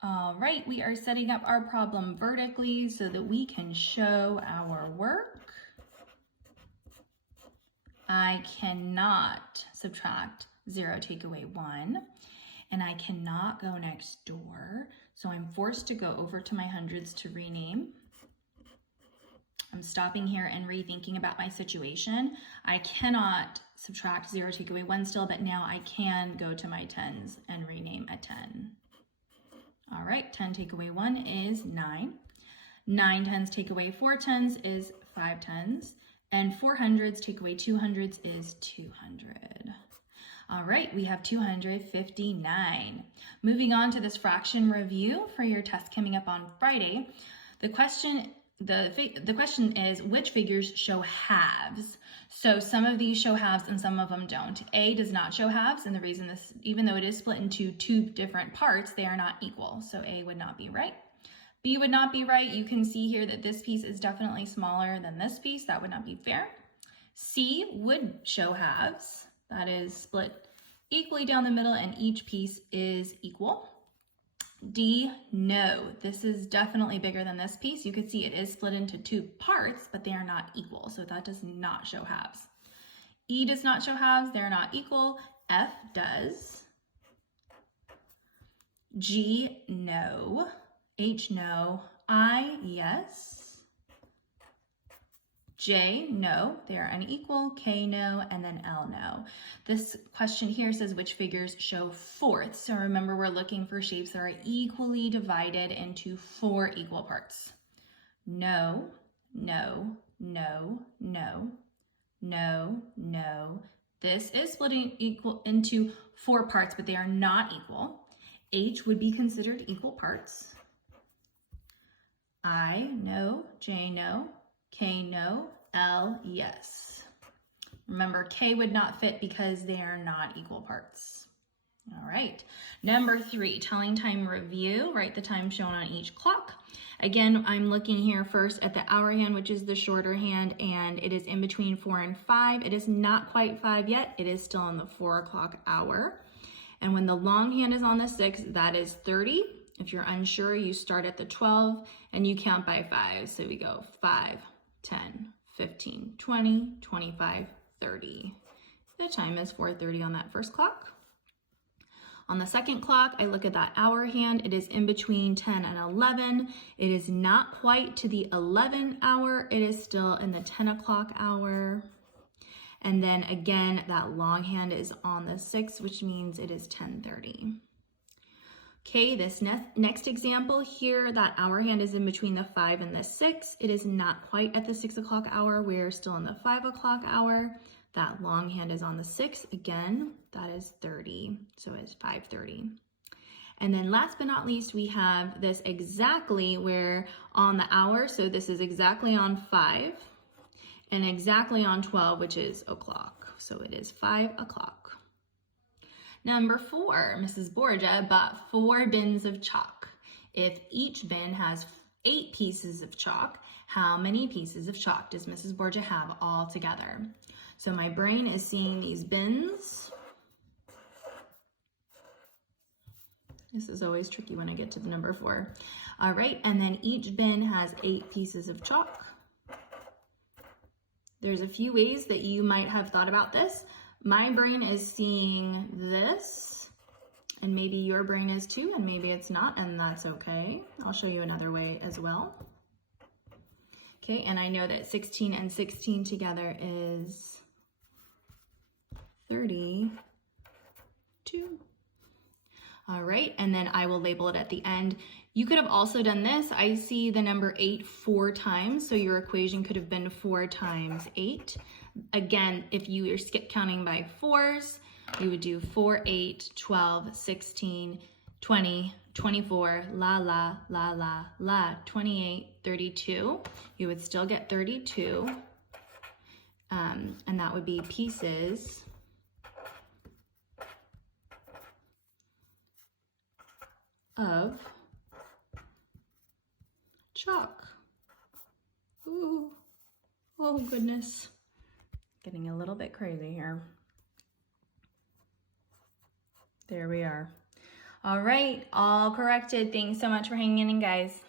All right, we are setting up our problem vertically so that we can show our work. I cannot subtract 0, take away 1, and I cannot go next door. So I'm forced to go over to my hundreds to rename. I'm stopping here and rethinking about my situation. I cannot subtract 0, take away 1 still, but now I can go to my tens and rename a 10. All right, 10 take away 1 is 9. 9 tens take away 4 tens is 5 tens. And 4 hundreds take away 2 hundreds is 200. All right, we have 259. Moving on to this fraction review for your test coming up on Friday. The question is, which figures show halves? So some of these show halves and some of them don't. A does not show halves, and the reason this, even though it is split into 2 different parts, they are not equal. So A would not be right. B would not be right. You can see here that this piece is definitely smaller than this piece. That would not be fair. C would show halves. That is split equally down the middle and each piece is equal. D, no. This is definitely bigger than this piece. You could see it is split into 2 parts, but they are not equal. So that does not show halves. E does not show halves. They're not equal. F does. G, no. H, no. I, yes. J, no. They are unequal. K, no. And then L, no. This question here says which figures show fourths. So remember, we're looking for shapes that are equally divided into 4 equal parts. No, no, no, no, no, no. This is splitting equal into 4 parts, but they are not equal. H would be considered equal parts. I, no. J, no. K, no. L, yes. Remember, K would not fit because they are not equal parts. All right. Number 3, telling time review. Write the time shown on each clock. Again, I'm looking here first at the hour hand, which is the shorter hand, and it is in between 4 and 5. It is not quite 5 yet. It is still on the 4 o'clock hour. And when the long hand is on the 6, that is 30. If you're unsure, you start at the 12 and you count by 5. So we go 5, 10, 15, 20, 25, 30. The time is 4:30 on that first clock. On the second clock, I look at that hour hand. It is in between 10 and 11. It is not quite to the 11 hour. It is still in the 10 o'clock hour. And then again, that long hand is on the 6, which means it is 10:30. Okay, this next example here, that hour hand is in between the 5 and the 6. It is not quite at the 6 o'clock hour. We're still in the 5 o'clock hour. That long hand is on the 6. Again, that is 30. So it's 5:30. And then last but not least, we have this exactly where on the hour, so this is exactly on 5 and exactly on 12, which is o'clock. So it is 5 o'clock. Number 4, Mrs. Borgia bought 4 bins of chalk. If each bin has 8 pieces of chalk, how many pieces of chalk does Mrs. Borgia have all together? So my brain is seeing these bins. This is always tricky when I get to the number 4. All right, and then each bin has 8 pieces of chalk. There's a few ways that you might have thought about this. My brain is seeing this, and maybe your brain is too, and maybe it's not, and that's okay. I'll show you another way as well. Okay, and I know that 16 and 16 together is 32. All right, and then I will label it at the end. You could have also done this. I see the number 8 4 times, so your equation could have been 4 times 8. Again, if you are skip counting by 4s, you would do 4, 8, 12, 16, 20, 24, la, la, la, la, la, 28, 32. You would still get 32, and that would be pieces of chalk. Ooh, oh goodness. Getting a little bit crazy here. There we are. All right, all corrected. Thanks so much for hanging in, guys.